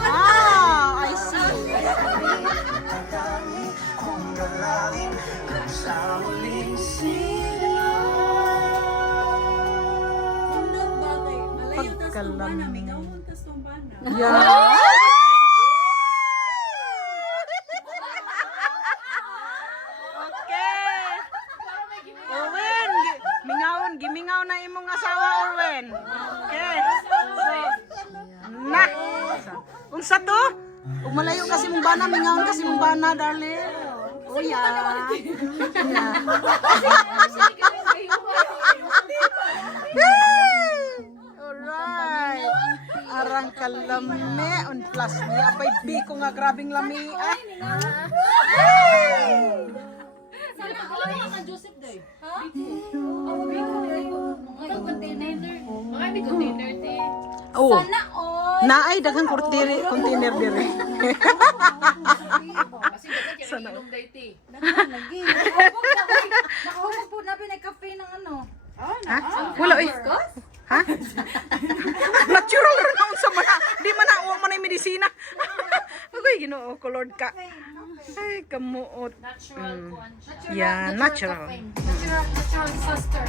Ah, I see. Pagkalami. Yeah. Okay. Owen, gimingaw na imong asawa, Owen. Okay. Na. Unsa to? Ug malayo kasi mong bana, mingawon kasi mong bana, darling. Oh yeah. Alright. Arang kalame on plus niya apay biko nga grabing lami. Sana ako ka Joseph day. Ha? Mga container. Mga may container ti. Oh. Sana all. Naay daghang container dire. Kasi dapat yung inom day ti. Nakahubog po na pinag-cafe ng ano. Ha? Wala eh. Ha? Natural ron na unsa man. Di man na uwa man ay medisina. Agoy Ginoo ko Lord ka. Ay kamuot. Natural. Yeah, natural. Natural disaster.